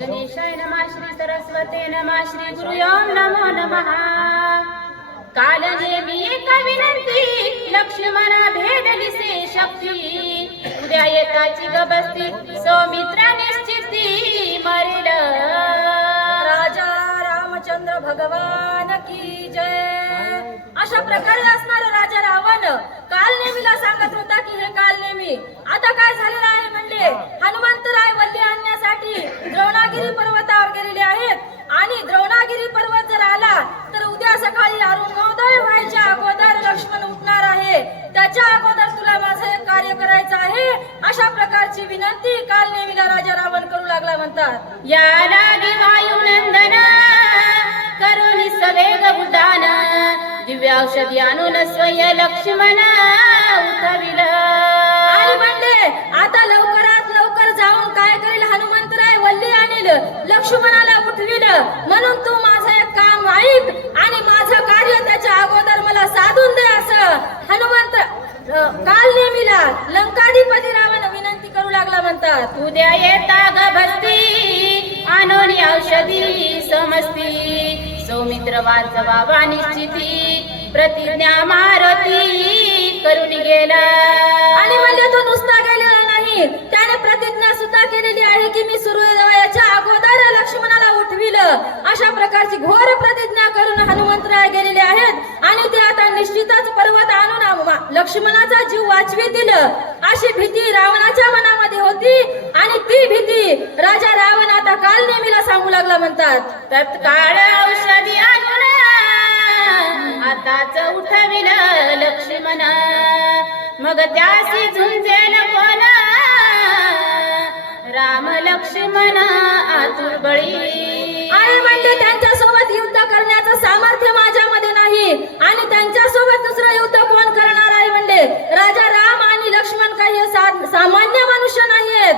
गणेशाय नमः, श्री सरस्वते नमः, श्री गुरुयो नमो नमः. काल नेमी एक विनंती, लक्ष्मणा भेदलिसे शक्ती. उद्या येताची गबस्ती, सौमित्रा निश्चिती मरेल. राजा रामचंद्र भगवान की जय. अशा प्रकारे असणार राजा रावण कालनेमीला सांगत होता की हे कालनेमी आता काय झालेलं आहे म्हणले, हनुमंतराय वल्ली आणण्यासाठी द्रोणागिरी पर्वतावर गेलेले आहेत आणि द्रोणागिरी पर्वत जर आला तर उद्या सकाळी अरुणोदय व्हायच्या अगोदर लक्ष्मण उठणार आहे. त्याच्या अगोदर तुला माझं एक कार्य करायचं आहे. अशा प्रकारची विनंती कालनेमीला राजा रावण करू लागला म्हणतात. या लागी वायुनंदन करुणी सवेग उड्डाण, दिव्य औषधी आणून स्वय लक्ष्मण उठविल. आणि म्हणले आता लवकरात लवकर जाऊन काय करेल हनुमंतराय वल्ली आणील, लक्ष्मणाला उठविल. म्हणून तू माझं एक काम ऐक आणि माझं कार्य त्याच्या अगोदर मला साधून दे असं हनुमंत कालनेमीला लंकाधिपती रावण विनंती करू लागला म्हणतात. उद्या येता गबस्ती आणोनी औषधी समस्ती. सौमित्र वाचवा निश्चिती, प्रतिज्ञा मारती करून गेला. आणि म्हणजे तो नुसता गेलेला नाही, त्याने प्रतिज्ञा सुद्धा केलेली आहे की मी सूर्योदयाच्या अगोदर लक्ष्मणाला उठविल. अशा प्रकारची घोर प्रतिज्ञा करून हनुमंतराय गेलेले आहेत आणि ते आता निश्चितच पर्वत आणून लक्ष्मणाचा जीव वाचवितील अशी भीती रावणाच्या मनामध्ये होती. आणि ती भीती राजा रावण आता कालनेमीला सांगू लागला म्हणतात. तत्काळ औषधी आणून आताच उठविल लक्ष्मण, मग त्यासी झुंजेल कोण राम लक्ष्मण आतुर बळी. आणि म्हणले त्यांच्या सोबत युद्ध करण्याचं सामर्थ्य माझ्यामध्ये नाही आणि त्यांच्या सोबत दुसरं युद्ध कोण करणार आहे म्हणले. राजा राम आणि लक्ष्मण काही सामान्य मनुष्य नाहीयेत.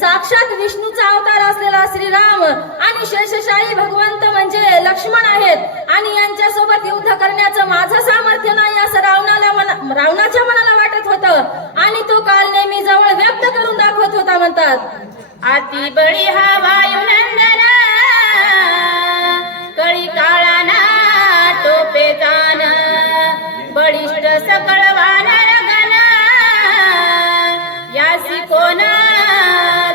साक्षात विष्णूचा अवतार असलेला श्रीराम आणि शेषशाही भगवंत म्हणजे लक्ष्मण आहेत आणि यांच्या सोबत युद्ध करण्याचं माझं सामर्थ्य नाही असं रावणाच्या मनाला वाटत होतं आणि तो कालनेमी जवळ व्यक्त करून दाखवत होता म्हणतात. अति बळी हा वायुनंदन, कळी काळाना टोपे जान, बळिष्ठ सकळ वानर गण, यासी कोण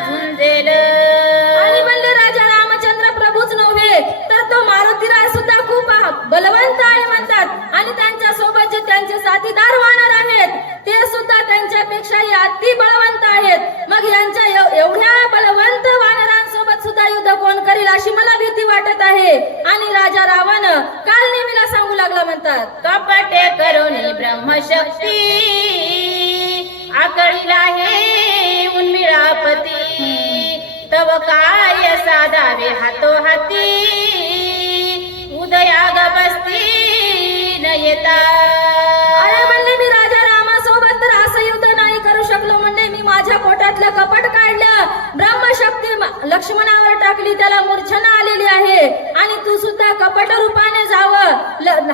झुंजेल. आणि म्हणले राजा रामचंद्र प्रभूच नव्हे तर तो मारुतीराज सुद्धा खूप बलवंत आहे म्हणतात आणि त्यांच्या सोबत जे त्यांचे साथीदार वानर आहेत ते सुद्धा त्यांच्यापेक्षाही अति बलवंत आहेत. मग यांच्या एवढ्या बलवंत वानरांसोबत सुद्धा युद्ध कोण करील अशी मला भीती वाटत आहे. आणि राजा रावण कालनेमीला सांगू लागला म्हणतात. कपटे करुणी ब्रह्मशक्ती, आकळीला हे उन्मिळापती, तव कार्य साधावे हातोहाती, उदया गबस्ती न येता. अरे म्हणले मी राजा रामासोबत तर असं युद्ध नाही करू शकलो. म्हणजे मी माझ्या पोटातलं कपट काढलं, ब्रह्मशक्ती लक्ष्मणावर टाकली, त्याला मूर्छना आलेली आहे आणि तू सुद्धा कपट रूपाने जावं,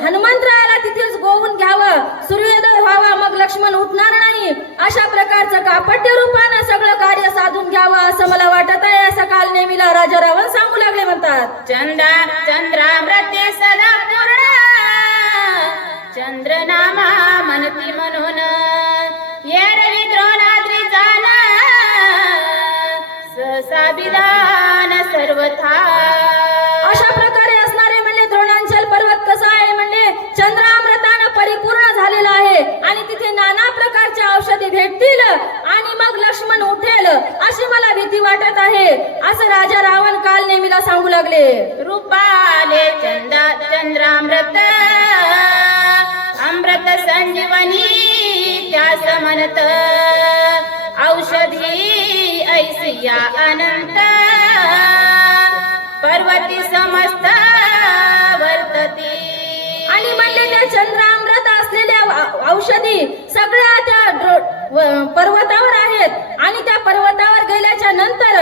हनुमंतरायाला तिथेच गोवून घ्यावं, सूर्योदय व्हावा, मग लक्ष्मण उठणार नाही. अशा प्रकारचं कापट्य रूपाने सगळं कार्य साधून घ्यावं असं मला वाटत आहे असं कालनेमीला राजा रावण सांगू लागले म्हणतात. चंद्रामृते सदा पूर्ण, चंद्रनामा मनती म्हणून, येरवी द्रोणाद्री जाण, सहसा विधान सर्वथा. अशा प्रकारे असणारे म्हणजे द्रोणांचल पर्वत कसा आहे म्हणजे चंद्रामृतानं परिपूर्ण झालेला आहे आणि तिथे नाना प्रकारच्या औषधी भेटतील आणि मग लक्ष्मण उठेल अशी मला भीती वाटत आहे असं राजा रावण कालनेमीला सांगू लागले. रूपाले चंद्रामृत, अमृत संजीवनी त्यास म्हणत, औषधी ऐसिया अनंत, पर्वती समस्त वर्तती. आणि म्हणले त्या चंद्रामृत असलेल्या औषधी सगळ्या त्या पर्वतावर आहेत आणि त्या पर्वतावर गेल्याच्या नंतर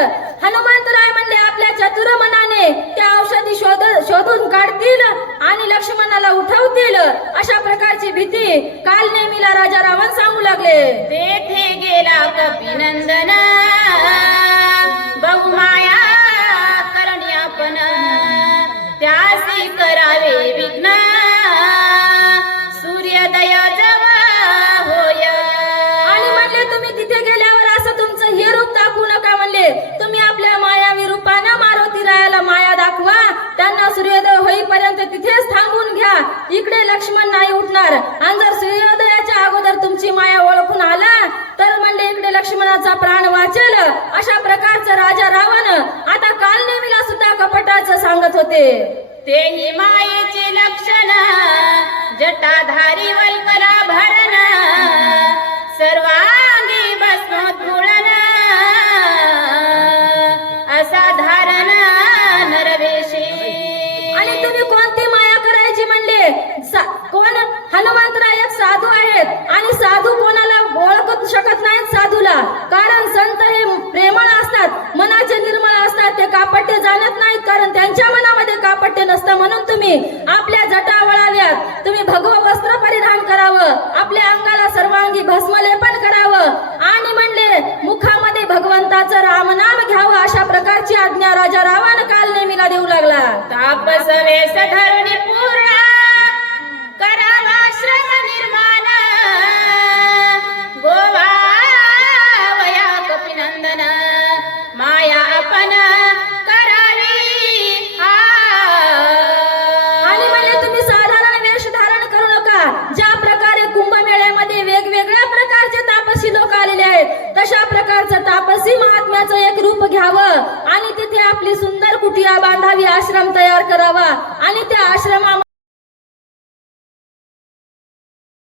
हनुमंतराय म्हणले आपल्या चतुर मनाने त्या औषधी शोधून काढतील आणि लक्ष्मणाला उठवतील अशा प्रकारची भीती कालनेमीला राजा रावण सांगू लागले. तेथे गेला कपिनंदन, बहुमाया त्यांना सूर्योदय होईपर्यंत तिथेच थांबून घ्या. इकडे लक्ष्मण नाही उठणार. आणि जर सूर्योदयाच्या अगोदर तुमची माया ओळखून आला तर म्हणले इकडे लक्ष्मणाचा प्राण वाचेल. अशा प्रकारचं राजा रावण आता कालनेमीला सुद्धा कपटाचं सांगत होते. तेही मायेचे लक्षण जटाधारी वल्कला भरण सर्वांगी भस्मोद्भूषण असाधारण नरवेशी. आणि तुम्ही कोणती माया करायची म्हणले? कोण? हनुमंतराय एक साधू आहेत आणि साधू कोणाला ओळखू शकत नाहीत साधूला. कारण संत हे प्रेमळ असतात, मनाचे निर्मळ असतात, ते कापट्य जाणत नाहीत. कारण त्यांच्या मनामध्ये कापट्य नसतं. म्हणून तुम्ही आपल्या जटा वळाव्यात, तुम्ही भगव वस्त्र परिधान करावं, आपल्या अंगाला सर्वांगी भस्मलेपन करावं आणि म्हणले मुखामध्ये भगवंताचं रामनाम घ्यावं. अशा प्रकारची आज्ञा राजा रावण कालनेमीला देऊ लागला. तापस वेश धरुणी पूर्ण करावा श्रम निर्माण गोवा वया कपिनंदन माया आपण करावी. आणि म्हणजे तुम्ही साधारण वेश धारण करू नका. ज्या प्रकारे कुंभमेळ्यामध्ये वेगवेगळ्या प्रकारचे तापसी लोक आलेले आहेत, तशा प्रकारचं तापसी महात्म्याचं एक रूप घ्यावं आणि तिथे आपली सुंदर कुटिया बांधावी, आश्रम तयार करावा आणि त्या आश्रमामध्ये